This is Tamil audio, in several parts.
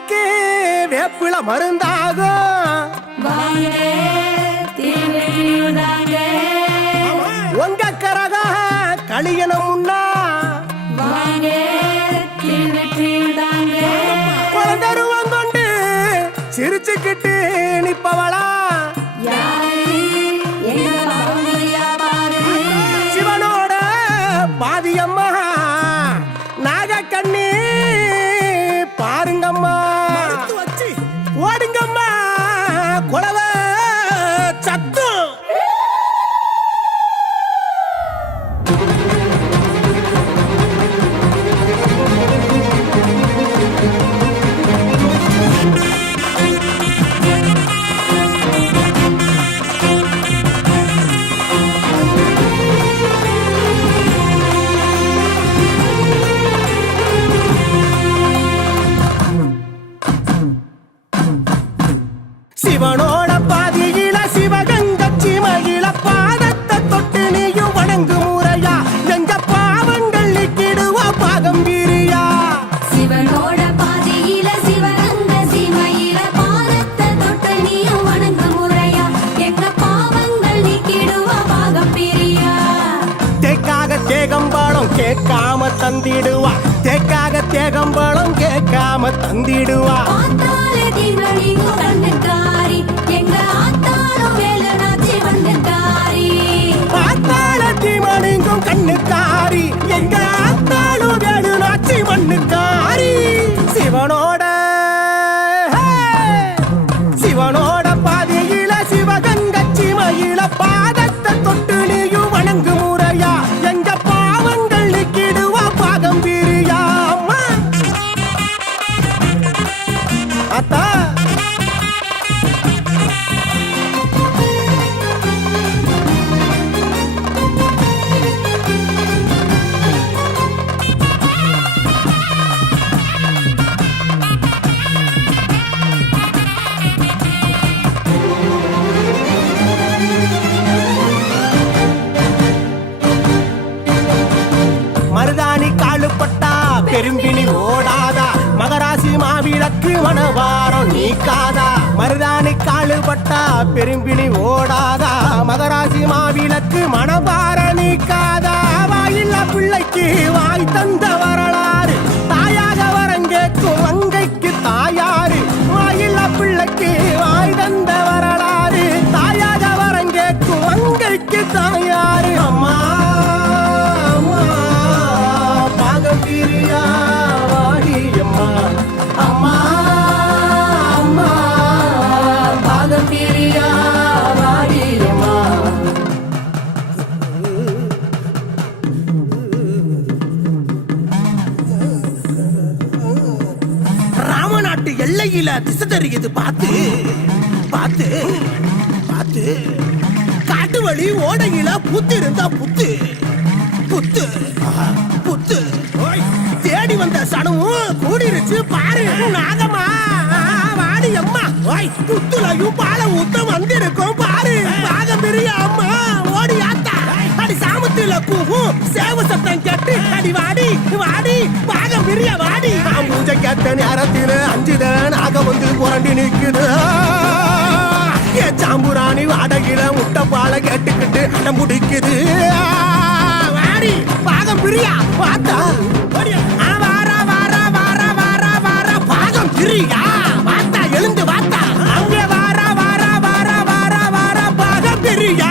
நோய்க்கு வேப்பில மருந்தாகும். உங்க கரக கலியணும்னா குழந்தருவம் கொண்டு சிரிச்சுக்கிட்டு நிப்பவளா சிவனோட பாதியம்மா நாகக்கண்ணி பாருங்கம்மா ஓடுங்கம்மா குலவ சத்தம். சிவனோட பாதியில சிவகங்கச்சி மகிழ பாதத்தை தொட்டு நீயும் வணங்கு முறையா எங்க பாவங்கள் நீக்கிடுவா பாகம் வீரியா. சிவனோட பாதியில சிவகங்கச்சி மகிழ பாதத்தை தொட்டு நீயும் வணங்கு முறையா எங்க பாவங்கள் நீக்கிடுவா பாகம் வீரியா. தேக்காக தேகம்பாளம் கேட்காம தந்திடுவா தேக்காக தேகம்பாளம் கேட்காம தந்திடுவா. மணிங்கும் கண்ணுக்காரி எங்க ஆத்தாளும் வேடு நாச்சி மண்ணுக்காரி. சிவனோட பாதியில சிவகங்கச்சி மயில பாதத்தை தொட்டு நீயும் வணங்கு முறையா எங்க பாவங்கள் நீக்கிடுவா பாகம் வீரியா. அத்தா மருதாணி காலுப்பட்டா பெரும்பினி ஓடாதா மகராசி மாவிளக்கு மனவாரம் நீக்காதா. மருதாணி காலுப்பட்டா பெரும்பினி ஓடாதா மகராசி மாவிளக்கு மனவார நீக்காதா. வாயில்ல பிள்ளைக்கு வாய் தந்த வரலாறு தாயாக வரங்கேக்கும் அங்கைக்கு தாயாரு. வாயில்ல பிள்ளைக்கு வாய் தந்த வரலாறு தாயாக வரங்கேக்கும் அங்கைக்கு தாயாரு. அம்மா அம்மா அம்மா பாகம் பிரியா வாடியம்மா. ராமநாட்டு எல்லையில திசை தெரியுது பார்த்து பார்த்து பார்த்து. காட்டு வழி ஓடையில புத்து இருந்தா புத்து புத்து புத்து. தேடி வந்த சனமும் கூடிருச்சு பாரு நாகம்மா வாடி அம்மா. புத்துலையும் பால ஊத்த வந்திருக்கும் பாரு பாகம் பெரிய அம்மா ஓடி ஆத்தா. அடி சாமத்துல கூவும் சேவ சத்தம் கேட்டு அடி வாடி வாடி பாகம் பெரிய வாடி. பூஜை கேட்ட நேரத்தில் அஞ்சுத நாக வந்து புரண்டி நிக்குது. சாம்புராணி வாடகையில முட்டை பால கேட்டுக்கிட்டு முடிக்குது. வாடி பாகம் பிரியா வாத்தா வாரா வாரா வாரா வாரா வாரா பாகம் பிரியா வாத்தா எழுந்து வாத்தா. அங்க வாரா வாரா வாரா வாரா வாரா பாகம் பிரியா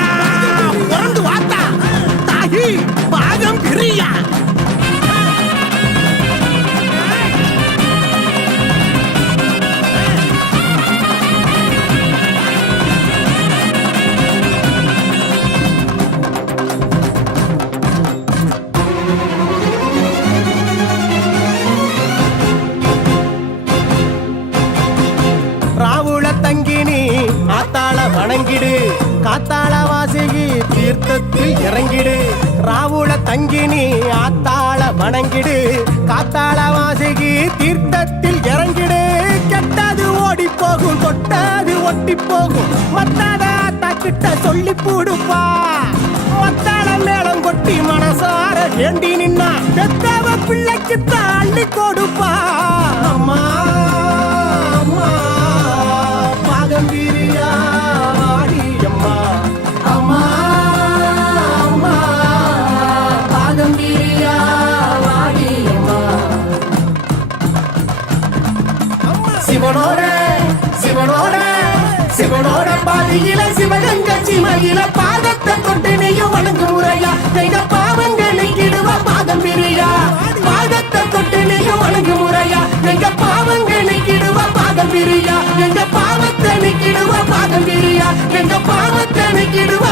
பிறந்து வாத்தா தாயி பாகம் பிரியா. வணங்கிடு காத்தாள வாசிகி தீர்த்தத்தில் இறங்கிடு. ராவுல தங்கினி ஆத்தாள வணங்கிடு காத்தாள வாசிகி தீர்த்தத்தில் இறங்கிடு. கெட்டது ஓடி போகும் தொட்டது ஒட்டி போகும் மத்தாத ஆத்தா கிட்ட சொல்லி போடுப்பா. மத்தாள மேளம் கொட்டி மனசார வேண்டி நின்னா பெத்தவ பிள்ளைக்கு தாண்டி கொடுப்பா. அம்மா சிவனோட சிவனோட சிவனோட பாதையில சிவகங்கை சீமையில பாதத்தை தொட்டு நீயும் வணங்கும் முறையா எங்க பாவங்களை கிடுவா பாதம் பிரியா பாதத்தை தொட்டு நீயும் வணங்கும் முறையா எங்க பாவங்களை கிடுவா பாதம் பிரியா எங்க பாவத்தை கிடுவா பாதம் பிரியா எங்க பாவத்தை கிடுவா